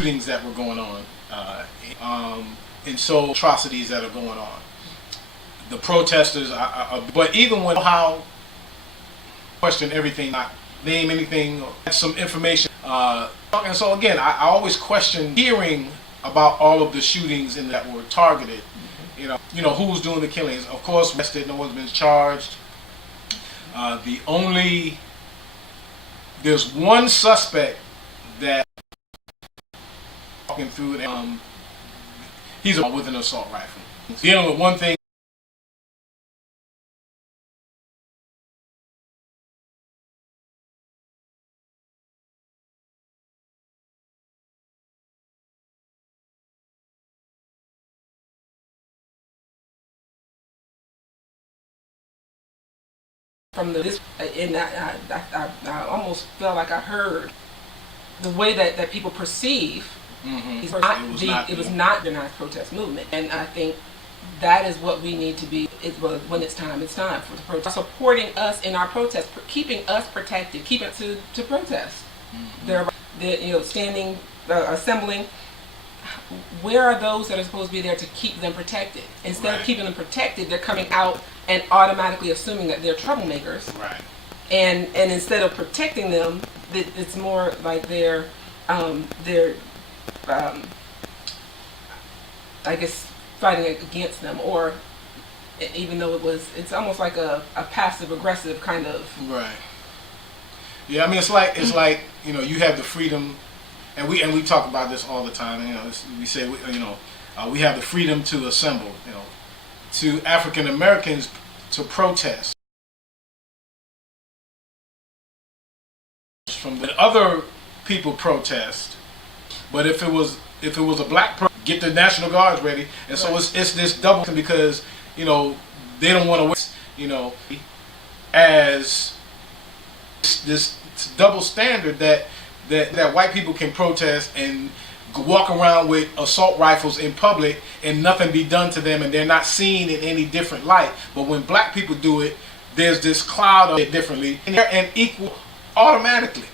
shootings that were going on, and so atrocities that are going on. The protesters, but even when how question everything, not name anything, or some information, and so again, I always question hearing about all of the shootings and that were targeted. You know who's doing the killings. Of course, arrested. No one's been charged. There's one suspect that walking through. He's with an assault rifle. Dealing with one thing. From this, and I almost felt like I heard the way that people perceive. It was not the protest movement, and I think that is what we need to be. When it's time for the protest, supporting us in our protest, keeping us protected, keeping us to protest. They're standing, assembling. Where are those that are supposed to be there to keep them protected? Instead of keeping them protected, they're coming out and automatically assuming that they're troublemakers. Right. And instead of protecting them, it's more like they're I guess fighting against them, or even though it's almost like a passive aggressive kind of. Right. Yeah, I mean it's like you have the freedom. And we talk about this all the time. We say we have the freedom to assemble. To African Americans to protest. From the other people protest, but if it was a black get the National Guards ready, and so it's this double thing because they don't want to waste as this double standard that white people can protest and walk around with assault rifles in public and nothing be done to them and they're not seen in any different light. But when black people do it, there's this cloud of it differently and equal automatically.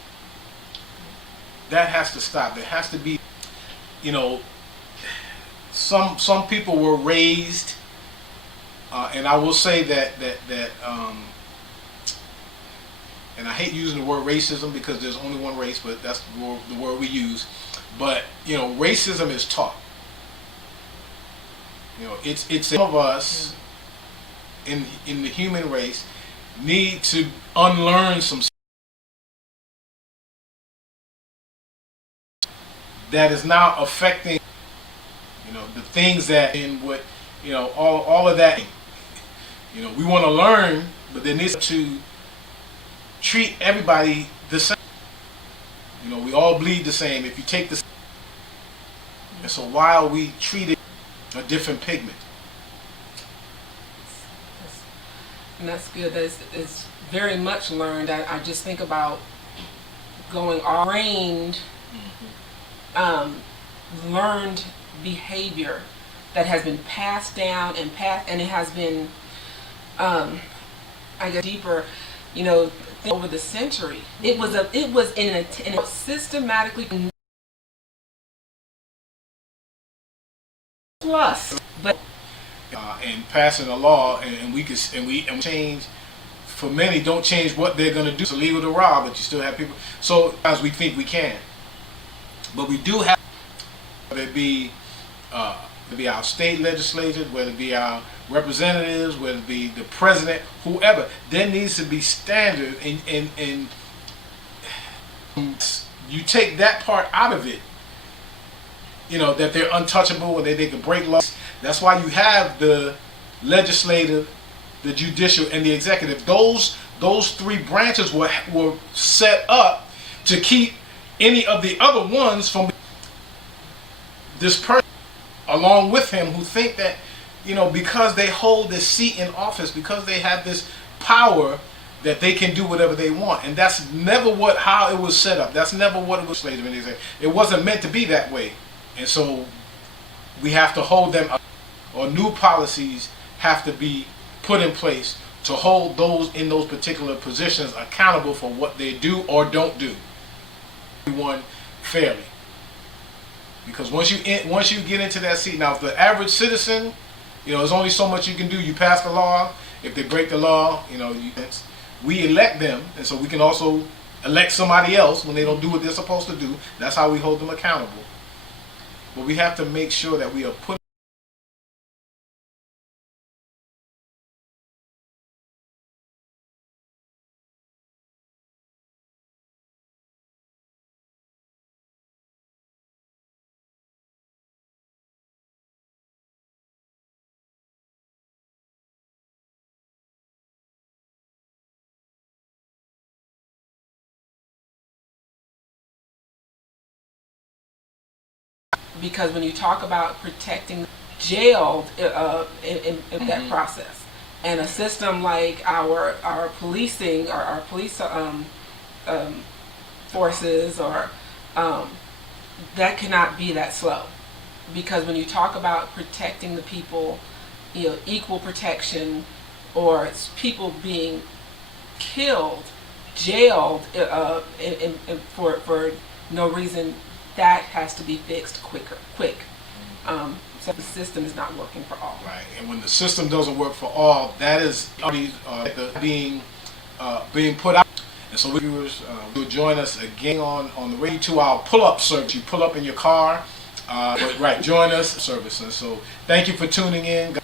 That has to stop. There has to be, some people were raised, and I will say that and I hate using the word racism because there's only one race, but that's the word we use. But racism is taught. It's some of us in the human race need to unlearn some that is now affecting the things that in what all of that we want to learn, but there needs to treat everybody the same. We all bleed the same. If you take this, and so why are we treated a different pigment? And that's good. It's very much learned. I just think about going trained, learned behavior that has been passed down and it has been, I guess, deeper, over the century. It was in a systematically plus, but and passing a law, and we change. For many, don't change what they're going to do. It's illegal to rob, but you still have people. So as we think we can, but we do have, whether it be our state legislators, whether it be our representatives, whether it be the president, whoever, there needs to be standard, and you take that part out of it, that they're untouchable and they can break laws. That's why you have the legislative, the judicial, and the executive. Those three branches were set up to keep any of the other ones from this person along with him who think that because they hold this seat in office, because they have this power, that they can do whatever they want. And that's never how it was set up. That's never what it was. It wasn't meant to be that way. And so we have to hold them, or new policies have to be put in place to hold those in those particular positions accountable for what they do or don't do. Everyone fairly. Because once you get into that seat, now if the average citizen, there's only so much you can do. You pass the law. If they break the law, we elect them, and so we can also elect somebody else when they don't do what they're supposed to do. That's how we hold them accountable. But we have to make sure that we are putting because when you talk about protecting jailed in that process, and a system like our policing, or our police forces, or that cannot be that slow, because when you talk about protecting the people, equal protection, or it's people being killed, jailed for no reason, that has to be fixed quick. So the system is not working for all. Right, and when the system doesn't work for all, that is already being put out. And so viewers will join us again on the radio 2-hour pull-up service. You pull up in your car, join us service. And so thank you for tuning in.